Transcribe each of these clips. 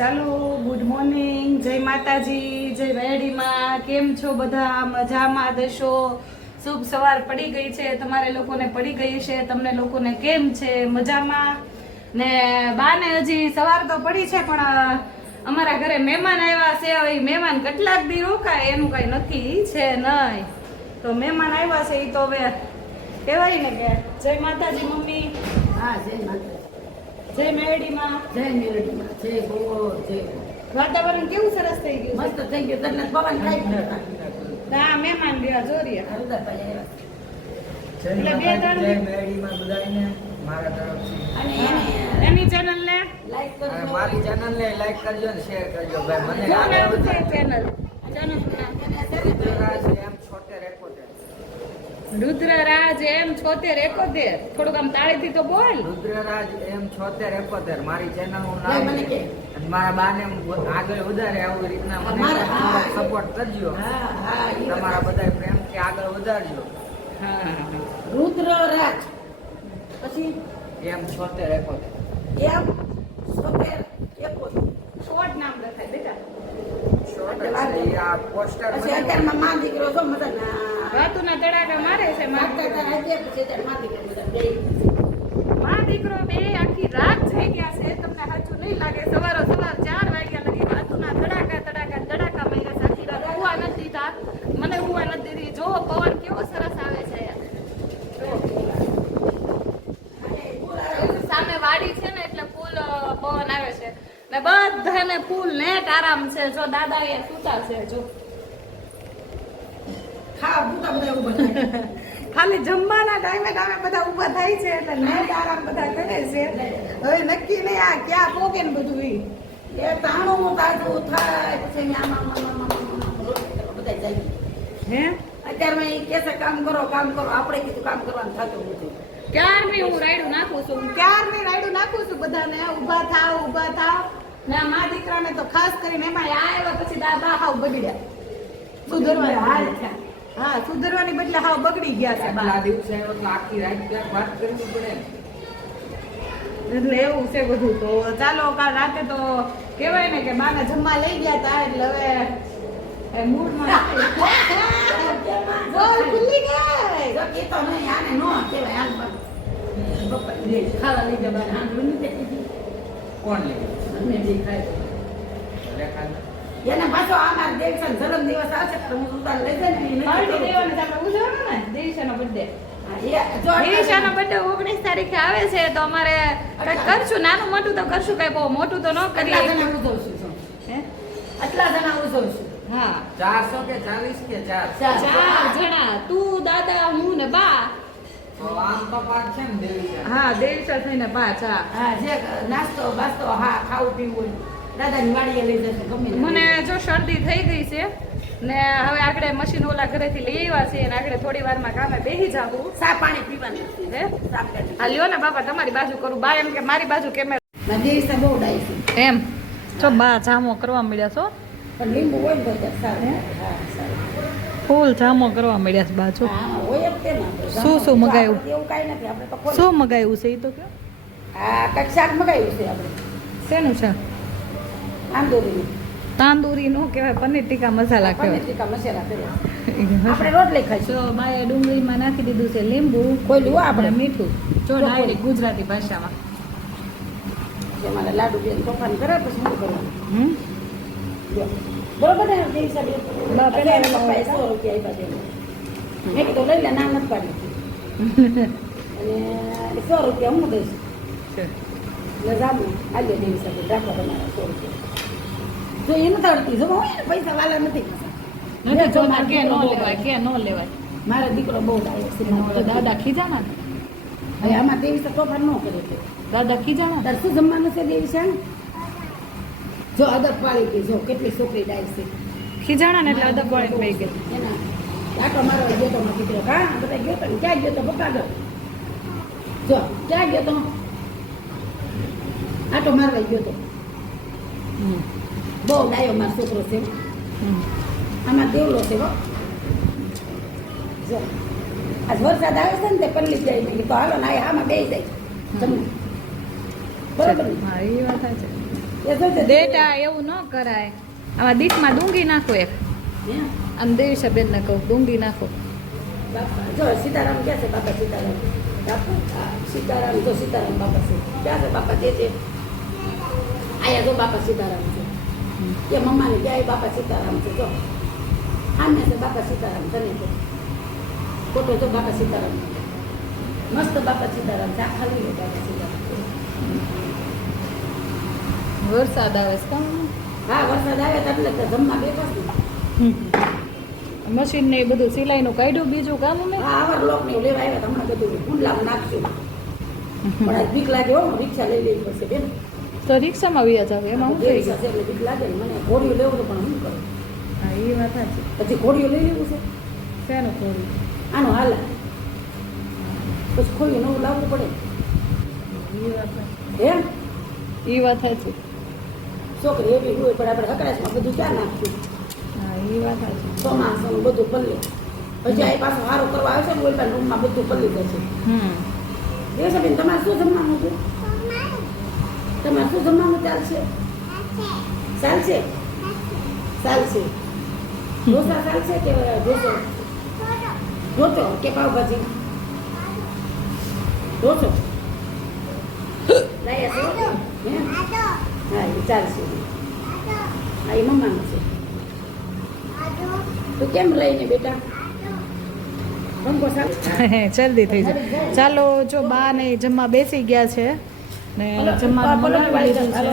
ચાલો good morning, જય માતાજી, જય વેડીમાં. કેમ છો બધા? મજામાં દેશો? શુભ સવાર પડી ગઈ છે, તમારે લોકોને પડી ગઈ છે, તમને લોકોને કેમ છે? મજામાં ને? બાને હજી સવાર તો પડી છે, પણ અમારા ઘરે મહેમાન આવ્યા છે. હવે મહેમાન કેટલાક દી રોકાય એનું કઈ નક્કી છે નહીં. તો મહેમાન આવ્યા છે એ તો હવે કહેવાય ને કે જય માતાજી મમ્મી. હા, જય માતાજી, જય મેરડીમાં, જય મેરડીમાં, જય બોલો, જય. વાતાવરણ કેવું સરસ થઈ ગયું? મસ્ત થઈ ગયું. તને પવન કાઈ હા, મહેમાન રહ્યા જોરિયા. હરદાભાઈ આવ્યા. એટલે બે ત્રણ જય મેરડીમાં બધાયને મારા તરફથી. અને એને એની ચેનલ ને લાઈક અને કરજો. મારી ચેનલને લાઈક કરજો ને શેર કરજો ભાઈ. મને શું આગળ નામ છે વધારજો. ચેનલ? ચેનલ રુદ્રરાજ એમ 7671. રુદ્રરાજ એમ 7671. થોડુંક આમ તાળીથી તો બોલ. રુદ્રરાજ એમ 7671 મારી ચેનલનું ભાઈ નામ મને છે. કે અને મારા બાને આગળ વધારે આવી રીતના મને અમારા, સપોર્ટ કરજો. હા હા ઈ તમારા બધા પ્રેમથી આગળ વધારજો. હા, રુદ્રરાજ પછી એમ 7671 એમ સોતેર એકોતેર. શોર્ટ નામ લખાય બેટા. શોર્ટ છે ઈ આ પોસ્ટર પછી અત્યારમાં માં દીકરો છો મજાના વાતુના તડાકા મારે છે માગતા હતા આજે પછી અત્યારે માં દીકરો બધા બે. માં દીકરો બે આખી રાત થઈ ગયા છે. તમને સાચું નહીં લાગે? સવારે સવાર 4 વાગ્યા લગી વાતુના તડાકા તડાકા તડાકા માર્યા છે. આખી રાત હુવા નથી દીધા. મને હુવા નથી દીધી. જો પવન કેવો સરસ આવે છે. સામે વાડી છે ને એટલે ફૂલ પવન આવે છે ને બધાને ફૂલ નેટ આરામ છે. જો દાદા એ સુતા છે. જો ખા ભૂતા બધા એવું બધા. ખાલી જમવાના ટાઈમે બધા ઊભા થાય છે એટલે નેટ આરામ બધા કરે છે. હવે નક્કી નહીં આ ક્યાં પોકે ને બધું ઈ. એ તાણું તાજું થાય પછી આમાં બધા જાય. હે અત્યારમાં એ કેસે કામ કરો આપણે કીધું કામ કરવાનું થતું નથી. ક્યારની હું રાયડું નાખું છું. ક્યારની રાયડું નાખું છું બધાને ઊભા થાવ ને આ મા દીકરાને તો ખાસ કરીને એમાં આ આવ્યા પછી દાદા હાવ બગડ્યા. સુધરવાના હાલ થયા. હા, સુધરવાની બદલે હાવ બગડી ગયા છે બા. આ દિવસે આવ્યો તો આખી રાત ક્યાંક વાત કરવી પડે ને. એટલે એવું છે બધું. તો ચાલો કાલ રાતે તો કહેવાય ને કે બાને જમવા લઈ ગયા હતા એટલે હવે મૂડમાં બોલ ખુલ્લી ગઈ. જો કીધો નહીં આને નો કહેવાય હાલ પણ બપોર લે ખાવા લઈ જવા આંધળું નથી દીધી. કોણ લે મને બી ખાય. લેખાને એને પાછો આમાં દેવસન જન્મ દિવસ આવશે તો હું ઉતાર લઈ જાય ને એ પાર્ટી નથી દેવાની છે આપણે ઉજવવાનું ને દેવીશાનો બર્થડે. જો દેવીશાનો બર્થડે 19 તારીખે આવે છે તો અમારે કંઈક કરશું. નાનું મોટું તો કરશું, કઈ બહુ મોટું તો ન આટલા કરીએ. જણા ઉજવશું છું. હે? આટલા જણા ઉજવશું. હા, 400 કે 40 કે 4? 4 જણા. તું, દાદા, હું ને બા. તો આમ તો પાક છે ને દેવી. હા, દેવીશા થઈને 5. હા, હા જે નાસ્તો બાસ્તો હા ખાવું પીવું હોય દાદાની વાડીએ લઈ જશે ગમે તે. મને જો શરદી થઈ ગઈ છે ને હવે આગળ મશીન ઓલા ઘરેથી લઈ આવ્યા છે ને આગળ થોડી વારમાં કામે બેસી જાવું. સા પાણી પીવાનું હે? સાફ કરી આ લ્યો ને બાપા તમારી બાજુ કરું. બા એમ કે મારી બાજુ કેમ દેવી બહુ ડાય છે એમ? જો બા જામો કરવા મળ્યા છો. પણ લીંબુ હોય ને તો સારું. હા સારું. ફૂલ જામો કરવા મળ્યા છે બાજુ. હા હોય જ તે ને. શું મગાવ્યું? એવું કાંઈ નથી આપણે તો ખોલી. શું મગાવ્યું છે એ તો કયો? હા કંઈક શાક મગાવ્યું છે આપણે શેનું છે? આંદોરીનું. તાંદુરી નો કહેવાય, પનીર ટીકા મસાલા પનીર કહેવાય. ટીકા મસાલા કર્યા આપણે રોટલી ખાઈશું. જો બાએ ડુંગળીમાં નાખી દીધું છે લીંબુ, ખોલ્યું હો આપણે આપણે મીઠું. જો ડાયરેક્ટ ગુજરાતી ભાષામાં. જે મારે લાડુ બેન તોફાન કરે પછી શું કરવાનું હમ જો બરોબર ને તે હિસાબે બા, પેલા એને પપ્પાએ 100 રૂપિયા આપ્યા તેને. મેં કીધું લઈ લે ના નથી પાડી અને 100 રૂપિયા હું દઈશ એટલે જાબુ આજે તે હિસાબે રાખવા તમારા 100 રૂપિયા જો એ નથી આવડતી જો હોય ને પૈસા વાલા નથી નથી જોતા કે નો લેવાય, કે નો લેવાય. મારો દીકરો બહુ ડાયો છે તો દાદા ખીજાણા ને? હવે આમાં તે વિશે તોફાન ન કરે છે. દાદા ખીજાણા? તાર શું જમવાનું છે દેવી જો અદબ પાડી ગઈ જો કેટલી છોકરી ડાય છે ખીજાણા ને એટલે અદબ વાળી પડી ગઈ. એના આટો મારવા ગયો તો મારો દીકરો હા બધા ગયો તો ને ક્યાં ગયો તો પપ્પા ગયો જો ક્યાં ગયો તો આટો મારવા ગયો તો બહુ ડાયો મારો છોકરો છે આમાં દેવલો છે હો જો આજ વરસાદ આવે છે ને તે પલ્લી જાય નહીં તો હાલો ને આમાં બે જાય તમને બરોબર ને હા, એ વાત છે. એ જો તે બેટા એવું ન કરાય. આમાં ડીશમાં ડુંગળી નાખો એક. હે? અને દેવીશા બેન ને કહું ડુંગળી નાખો. બાપા જો સીતારામ ક્યાં છે બાપા સીતારામ બાપા સીતારામ તો સીતારામ બાપા છે ક્યાં છે બાપા જે આયા જો બાપા સીતારામ છે એ મમ્માને ક્યાંય બાપા સીતારામ છે જો આને છે બાપા સીતારામ તને તો ફોટો જો બાપા સીતારામ મસ્ત બાપા સીતારામ છે આખા લઈ લો બાપા સીતારામ વરસાદ આવે છે કામ હા વરસાદ આવે તો એટલે તો જમવા બેઠો છું મશીન ને એ બધું સિલાઈનું કાઢ્યું બીજું કામ અમે હા આવા બ્લોક ને લેવા આવ્યા હમણાં બધું કુંડલામાં નાખશું પણ આજ બીક લાગે હો રિક્ષા લઈ લેવી પડશે બેન તો રિક્ષામાં વ્યાજ આવે એમાં હું થઈ રિક્ષા છે એટલે બીક લાગે ને મને ઘોડીઓ લેવું છે પણ હું કરું હા એ વાત સાચી પછી ઘોડીઓ લઈ લેવું છે શેનું ખોરું આનો હાલ પછી ખોયું નવું લાવવું પડે એ વાત સાચી. હે એ વાત સાચી. છોકરી એવી હોય પણ આપણે હકરાશમાં બધું ક્યાં નાખશું હા એ વાત સાચી. ચોમાસાનું બધું પલ્લે પછી આ પાછું સારું કરવા આવશે ને ઓલપાના રૂમમાં બધું પલ્લી જશે દેવસાબેન તમારે શું જમવાનું છે તમારે શું જમવાનું ચાલશે ચાલશે ચાલશે ઢોસા ચાલશે કે ઢોસો ઢોસો કે પાવભાજી ઢોસો લાયા છે હે હા એ ચાલશે હા એ મમ્માનું છે તું કેમ લઈને બેટા પંખો ચાલુ જલ્દી થઈ જાય. ચાલો જો બા ને જમવા બેસી ગયા છે ને જમવાનું મંગાવી લીધું છે.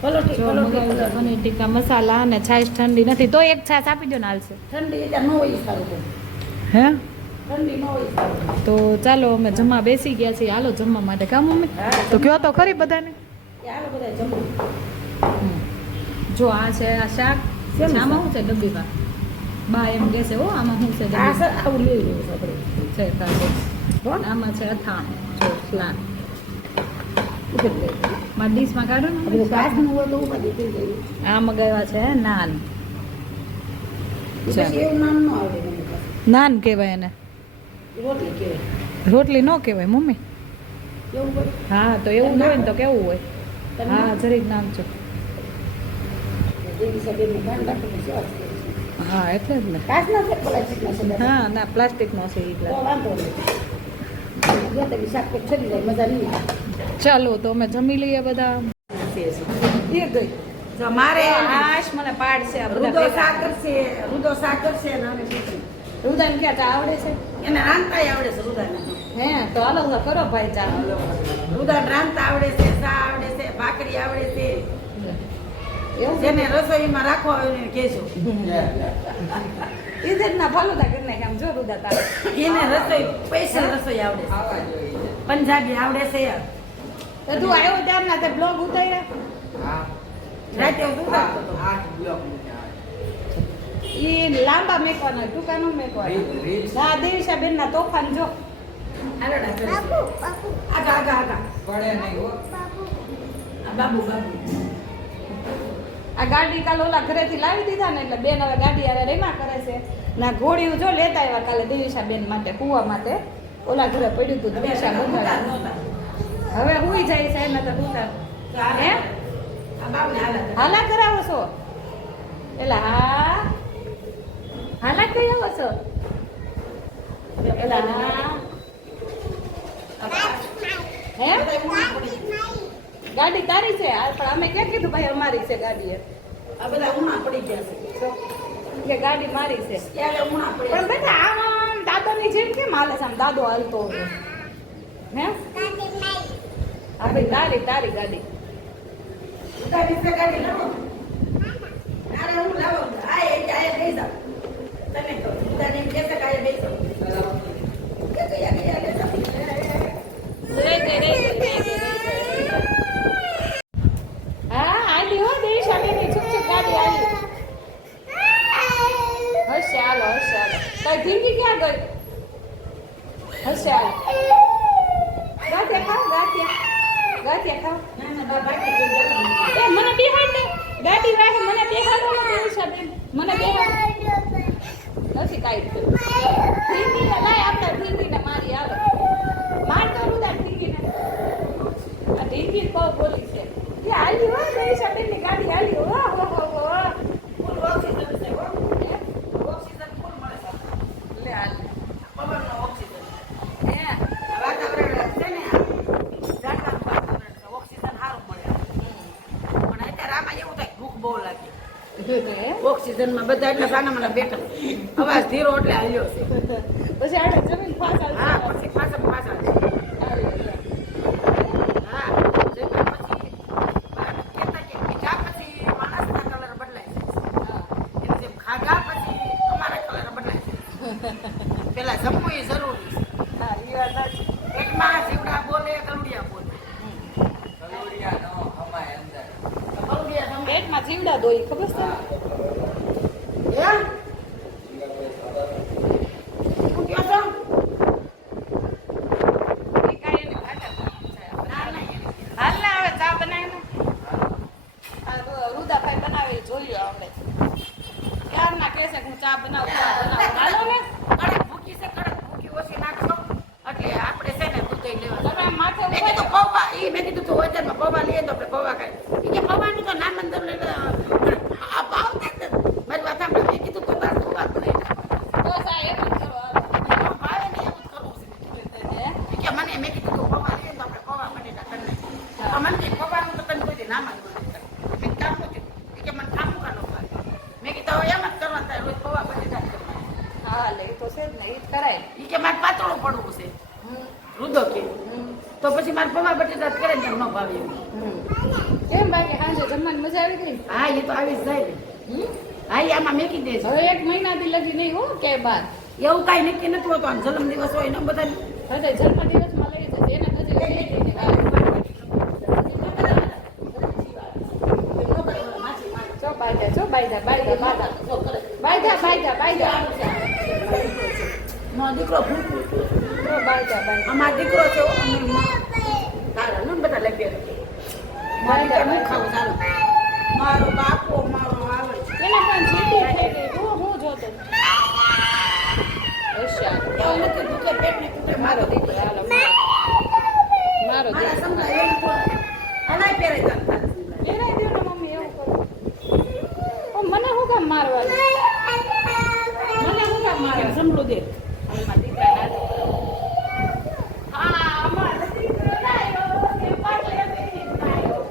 પલોટી જો પલોટી મંગાવ્યું છે પનીર ટીકા મસાલા અને છાશ ઠંડી નથી તો એક છાશ આપી દો ને હાલશે. ઠંડી એટલે ન હોય સારું તો હે ઠંડી ન હોય સારું તો ચાલો અમે જમવા બેસી ગયા છીએ. હાલો જમવા માટે કામ મમ્મી તો કયો તો ખરી બધાને. એ હાલો બધા જમો જો આ છે આ શાક શેનું આમાં શું છે ડબ્બીમાં બા એમ કહે છે હો આમાં શું છે આ ડબ્બીમાં? સર આવું લઈ લેવું છે આપણે છે કાંદો. હો આમાં છે અથાણું જો સ્લાડ ઉપર લઈ માં ડીશમાં કાઢો ને આપણે કાચનું હોય તો ઉપર દીધી જઈએ આ મગાવ્યા છે નાન. પછી એવું નામ ન આવે મને પાસે નાન કહેવાય એને રોટલી કહેવાય રોટલી ન કહેવાય મમ્મી. એવું હોય હા તો એવું હોય ને તો કેવું હોય. હા જરીક નામ છો. દેવી સાહેબનું ધ્યાન રાખો તો સેવા જ કરે છે. હા એટલે જ ને. કાચના છે પ્લાસ્ટિકના છે બધા. હા ના પ્લાસ્ટિકનો છે એ તો glass. વાંધો નહીં ગયા તો બી શાક પેટ છરી જાય મજા નહીં આવે ચાલો તો અમે જમી લઈએ બધા. એ ગઈ જો મારે આશ મને પાડશે આ રુદો બધા શાક કરશે રુદો શાક કરશે ને અમે પૂછ્યું રુદાન ક્યાં ચા આવડે છે એને રાંધતાય આવડે છે રુદાને હે તો હાલો તો કરો ભાઈ ચા. રુદાને રાંધતા આવડે છે ચા આવડે છે ભાખરી આવડે છે એવું જેને રસોઈમાં રાખવા હોય એને કહેજો ઈજતના ફાલુદા કરી નાખે આમ જો રુદા તારે. એને રસોઈ સ્પેશિયલ રસોઈ આવડે છે આવા જોઈએ. પંજાબી આવડે છે તો તું આવ્યો ત્યારના તે બ્લોગ ઉતાર્યા હા. રાતે હું ઉતારતો હતો. 8 બ્લોક મૂક્યા. ઈ લાંબા મેકવાના ટૂંકા નો મેકવાના. રીલ્સ. હા દેવીશા બેન ના તોફાન જો. હાલો ડાક્ટર આગા આગા આગા પડે નહીં હો. આ બાબુ બાબુ આ ગાડી કાલે ઓલા ઘરેથી લાવી દીધા ને એટલે બેન હવે ગાડી હારે રેમા કરે છે. ના ઘોડિયું જો લેતા આવ્યા કાલે દેવીશા બેન માટે કુવા માટે ઓલા ઘરે પડ્યું હતું દેવીશા બંધાડા. હવે હુઈ જાય છે એના તો દુકાન હે આ બાબુને હાલા હાલા કરાવો છો એલા હા હાલા કઈ આવો છો એલા હા હે ગાડી તારી છે આ પણ અમે ક્યાં કીધું ભાઈ અમારી છે ગાડી એ આ બધા ઉણા પડી ગયા છે કે ગાડી મારી છે ત્યારે ઉણા પણ પડ્યા બેટા આમ દાદાની જેમ કેમ હાલે છે આમ દાદો હાલતો હોય હે આપણી તારી તારી ગાડી ઉતારી છે ગાડી લાવો અરે હું લાવો આ બેસી જાવ તને તો ઉતારી એમ કહેશે કે આ બેસી જાવ કે તો યાર યાર રે હા આલી હો દેશ આલી છુપ છુપ ગાડી આલી હશે હાલો તારી ધીંગી ક્યાં ગઈ હશે હાલો ગાંઠિયા ખાવ ગાંઠિયા ખાવ ના ના બાકી કે જવાનું એ મને બેહાડ દે ગાડી વાહે મને બેહાડો ને દેવીશા બેન મને બેહાડ નથી કાઈ ધીંગીને લાય આપણે ધીંગીને મારી આવે માર તો રૂદા ધીંગીને આ ધીંગી બહુ બોલી છે એ હાલી હો દહીશાબેનની ગાડી હાલી હો ફૂલ ઓક્સિજન છે હો ઓક્સિજન ફૂલ મળે છે લે હાલ પવનનો ઓક્સિજન હે વાતાવરણ છે ને ઝાડવાનું વાતાવરણ છે ઓક્સિજન સારું મળે પણ અત્યારે આમાં એવું થાય ભૂખ બહુ લાગે ઓક્સિજનમાં બધા એટલે સાનામાં બેઠા અવાજ ધીરો એટલે હાલ્યો છે પછી આડે જમીન પાછળ હા પછી પાછળ પાછળ હા પછી કહેતા કે બીજા પછી માણસના કલર બદલાય છે એમ જેમ ખાધા પછી અમારા કલર બદલાય છે પેલા જમવું એ જરૂરી છે હા એ વાત સાચી પેટમાં જીવડા બોલે ગલુડિયા બોલે કલોડિયા નો અમાય અંદર ગલુડિયા તમે પેટમાં જીવડા દોઈ ખબર છે એમ શું કહો છો એ કાંઈ એને વાટા ના ના હાલ ને હવે ચા બનાવીને આ રુદાભાઈ બનાવી જોયું આપણે ક્યારના કહે છે કે હું ચા બનાવું હાલો ને કડક ભૂકી છે કડક ભૂકી ઓછી નાખશો એટલે આપણે છે ને દૂધ લેવા તમે આમ માથે મેં કીધું પૌવા એ મેં કીધું તું વજનમાં પૌવા લઈએ તો આપણે પૌવા ખાઈ કે પૌવાનું તો નામ અંદર લઈને આ ભાવ થાય મારી વાત સાંભળો મેં કીધું તું તાર પૌવા બનાવી તો સા એમ જ કરો ભાવે ને એવું જ કરવું છે કે મને મેં કીધું તું પૌવા લઈએ તો આપણે પૌવા બટેટા કરી નાખીએ તો મને કે પૌવાનું તો તને કોઈ નામ જ નથી કામ નથી કે મને કામ કાનો ભાવે મેં કીધું હવે એમ જ કરવા થાય રોજ પૌવા બટેટા જ કરવા હા લે તો છે જ ને એ જ કરાય એ કે મારે પાતળું પડવું છે રુદો કે તો પછી મારે પૌવા બટેટા જ કરે ને એમ ન ભાવે એવું કેમ બાકી સાંજે જમવાની મજા આવી ગઈ હા એ તો આવી જ જાય ને હા એ આમાં મેકી દે છે હવે 1 મહિનાથી લગી નહીં હો કે બાર એવું કાંઈ નક્કી નથી હોતું આમ જન્મ દિવસ હોય ને બધા હવે જન્મદિવસમાં લઈ જશે એને નજીક લઈ જઈને ચો બાયદા નો દીકરો ફૂલ બાયદા અમાર દીકરો છે તારા ને બધા લઈ બે મારી તો નહીં ખાવું ચાલો મારો બાપો મારો આવે એને પણ જીતી થઈ ગઈ હું જોતો હોશિયાર એવું નથી દુખે પેટ ને કુટે મારો દીકરો હાલો મારો મારા દીકરો સમજાય એને તો અનાય પહેરાઈ જાતા લેરાઈ દો ને મમ્મી એવું કરો પણ મને હું કામ મારવાનું મને હું કામ મારવાનું સમલું દે અમારા દીકરા હા અમારા દીકરો લાયો કે પાટલે બેહીને લાયો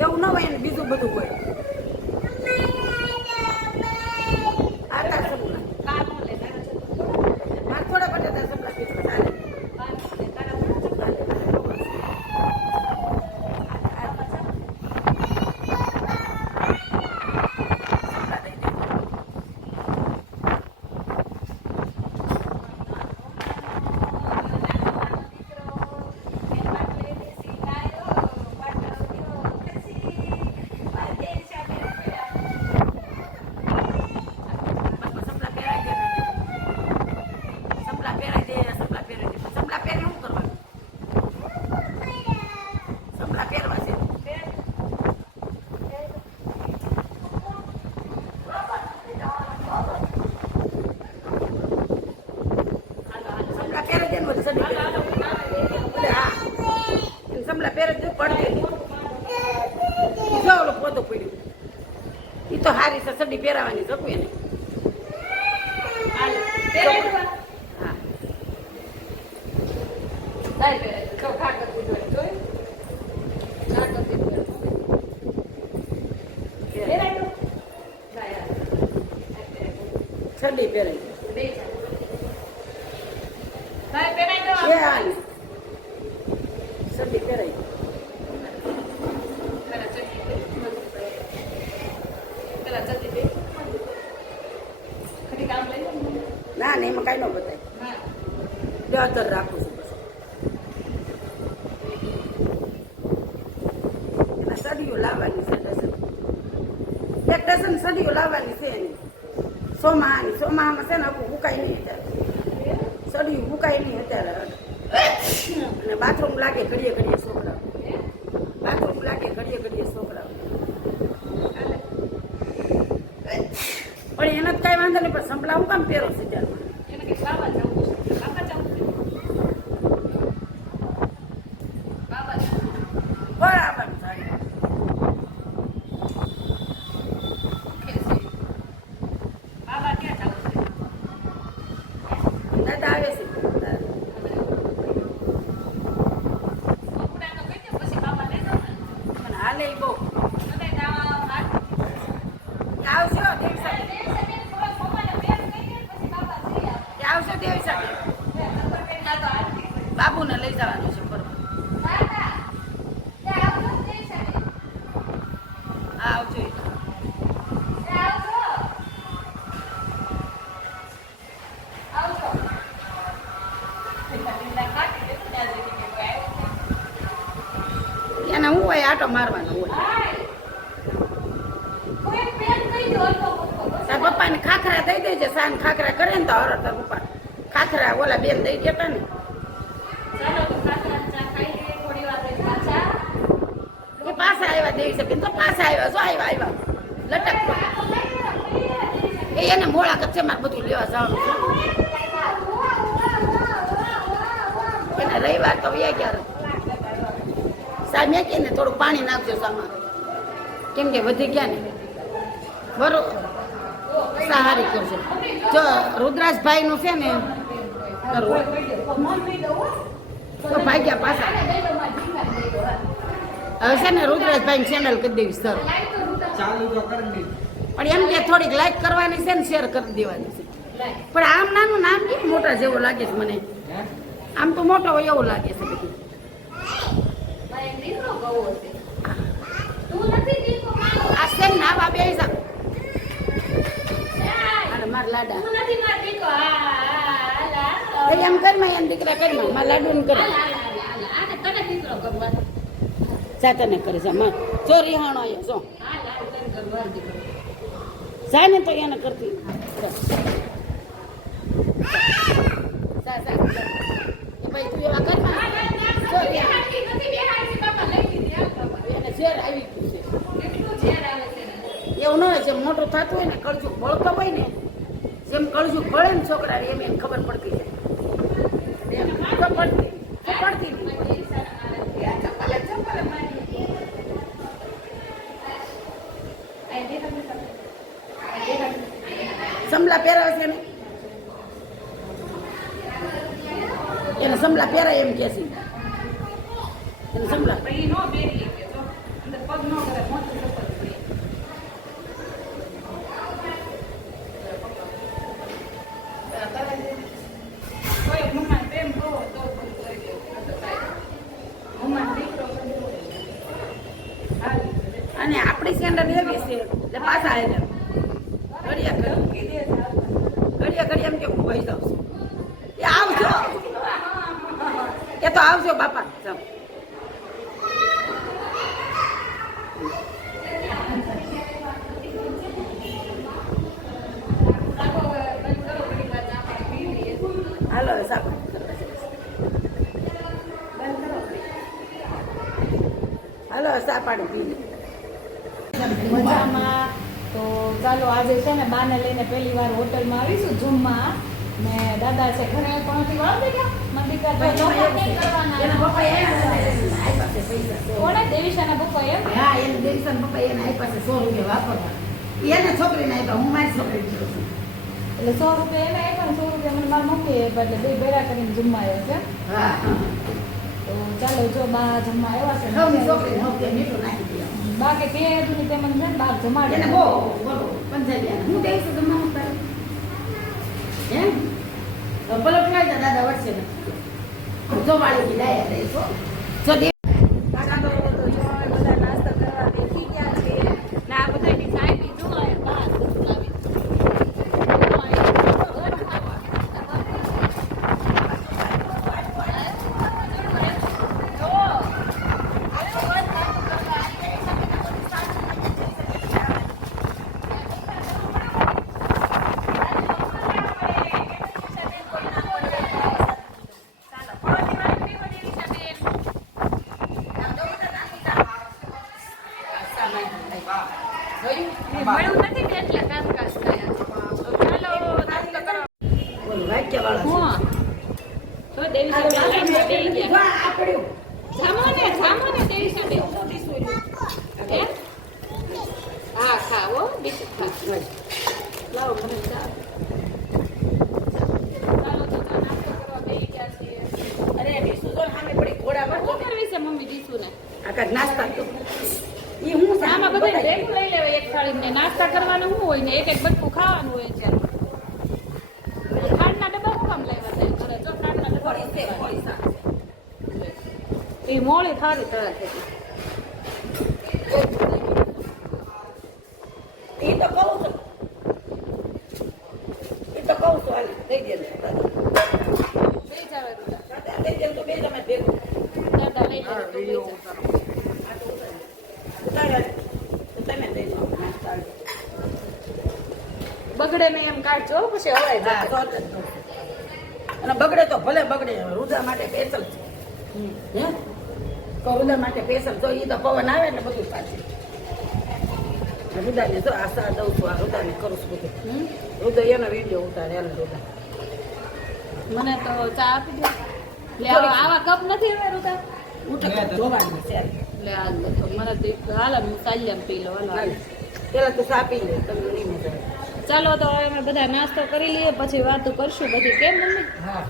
એવું ન હોય ને બીજું બધું હોય આ તાર સમલા કાનો લે તારા છે માર થોડા બટેટા સમલા પીસ ચાલે કાનો લે તારા સમલા પહેરે જ પડે જો ઓલો પોતો પડ્યો ઈ તો હારી છે સડી પહેરાવાની શકું એને હાલ પેરે હા દાઈ પેરે તો ખાટ કરી દો જોઈ ખાટ કરી દો પેરે તો દાઈ સડી પહેરાઈ બે દાઈ પેરે તો એ હાલ સડી પહેરાઈ પેલા જતી બે ખરી કામ લઈ ના ને એમાં કાંઈ ન બતાય હા ડર રાખું છું બસ એના સડીઓ લાવવાની છે ડઝન એક ડઝન સડીઓ લાવવાની છે એની સોમામાં છે ને આખું હુકાય નહીં અત્યારે સડી હુકાય નહીં અત્યારે અને બાથરૂમ લાગે ઘડીએ ઘડીએ છોકરાઓ બાથરૂમ લાગે ઘડીએ ઘડીએ છોકરાઓ પણ એને જ કાંઈ વાંધો નહીં પણ સંભળા હું કામ પહેરો સીઝનમાં એને કે બાબા જવું છે બાબા જવું છે બાબા લઈ જવાનું છે ફરવા. આવજો. એને હું હોય આટો મારવાનો હોય. તાર પપ્પાને ખાખરા દઈ દેજે. સાન ખાખરા કરે ને તો હરર તાર પપ્પા ખાખરા ઓલા બેન દઈ દેતા ને. એ પાછા આવ્યા દેવી છે બેન તો પાછા આવ્યા. શું આવ્યા લટક. એ એને મોળા કચ્છે મારે બધું લેવા જવાનું છે. એને રવિવાર તો વ્યા ગયા. સાહેબ મેં કે ને થોડું પાણી નાખજો સામાં, કેમ કે વધી ગયા ને બરોબર. સારી કરશે. જો રુદ્રાજભાઈ નું છે ને કરવું તો ભાગ્યા પાછા. હવે છે ને રુદ્રાજભાઈ ચેનલ કરી દેવી સર ચાલુ તો કરી દીધું. પણ એમ કે થોડીક લાઈક કરવાની છે ને શેર કરી દેવાની છે. પણ આમ નાનું નામ કેમ મોટા જેવું લાગે છે મને. આમ તો મોટો હોય એવું લાગે છે બધું. આ છે ને આવા બે મારા લાડા એમ કરમાં એમ દીકરા કરમાં મારા લાડુ ને કરે જાતને કરે છે જો રિહાણો આવ્યો જો જાય ને તો એને કરતી ભાઈ તું એવા કરમાં જો એને ઝેર આવી ગયું છે. એવું ન હોય જેમ મોટું થતું હોય ને કળજું બળતો હોય ને જેમ કળજું બળે ને છોકરા એમ એને ખબર પડતી જાય. પડતી સમલા પહેરાવે છે ને એને સમલા પહેરાય એમ કે છે. એને સમલા અને આપણી સ્ટેન્ડર્ડ એવી છે એટલે પાછા આવે ઘડિયા એમ કે હું ભાઈ જાઉં છું. એ આવજો એ તો આવજો બાપા. હાલો સાહેબ હાલો ચા પાણી પી મજામાં. તો ચાલો આજે છે ને બાને લઈને પહેલી વાર હોટલમાં આવીશું જમવા. ને દાદા છે ઘરે પણ નથી વાળતી ગયા મંદિકા તો કોણે દેવીશાના પપ્પા એમ. હા એને દેવીશાના પપ્પા એને આપ્યા છે 100 રૂપિયા વાપરવા. એને છોકરીને આપ્યા હું મારી છોકરી છું એટલે 100 રૂપિયા એને આપ્યા ને 100 રૂપિયા મને મારા મમ્મી આપ્યા એટલે બે ભેગા કરીને જમવા આવ્યા છે. હા તો ચાલો જો બા જમવા આવ્યા છે. નવની છોકરી નવ મીઠું નાખી દે બા કે કે હતું ને તેમને છે બા જમાડે એને બહુ બોલો પંજાબી હું દઈશ જમવાનું તારે એમ બોલો પલાઈ જા દાદા વર્ષે ને જો વાળી કી ડાયા દઈશો જો દે કાકા તો બધા નાસ્તા કરવા બેસી ગયા છે ને આ બધાની ચાય પી જો બા લાવી મળ્યું નથી ને એટલે કામકાજ થયા છે. તો ચાલો નાસ્તો કરો. બોલો વાક્ય વાળા હા તો દેવી સાહેબ લાઈનમાં બેસી ગયા. વાહ આ પડ્યું જામો ને દેવી સાહેબ એમ હા ખાવો બીજું ખા લાવો મને ચા. ચાલો તો નાસ્તો કરવા બેસી ગયા છે. અરે ડીસુ જો સામે પડી ઘોડા પર શું કરવી છે મમ્મી દીસુને? આ કાક નાસ્તા તો ઈ હું આમાં બધા ભેગું લઈ લેવાય એક થાળીને. નાસ્તા કરવાનું શું હોય ને એક એક બટકું ખાવાનું હોય છે. ખાંડના ડબ્બા શું કામ લાવ્યા છે ઘરે? જો ખાંડના ડબ્બા પડી છે પડી સાચે એ મોળી થારી તળા થઈ એ તો કહું છું હાલ દઈ દે બે જાવે રૂડા દાદા દઈ દે તો બે તમે ભેગું દાદા લઈ જાય તો વિડીયો લઈ ઉતારો. ઉતારે તો તમે દઈ દો નાસ્તા બગડે ને એમ કાઢજો પછી હવાય હા, જાય તો જ કહું છું. અને બગડે તો ભલે બગડે રુદા માટે સ્પેશિયલ છે હે તો રુદા માટે સ્પેશિયલ તો એ તો પવન આવે ને બધું પાછું રુદાને જો આશા દઉં છું આ રુદાને કરું છું બધું રુદા એનો વિડીયો ઉતારે એને રુદા મને તો ચા આપી દે લે આવા કપ નથી હવે રૂતા ઉઠે જોવાનું છે લે હાલ તો મને તો હાલ હું સાલ્યામ પી લો હાલ પેલા તો સાપી લે તમને નહીં મજા આવે. ચાલો તો હવે અમે બધા નાસ્તો કરી લઈએ પછી વાતો કરશું બધી કેમ મમ્મી હા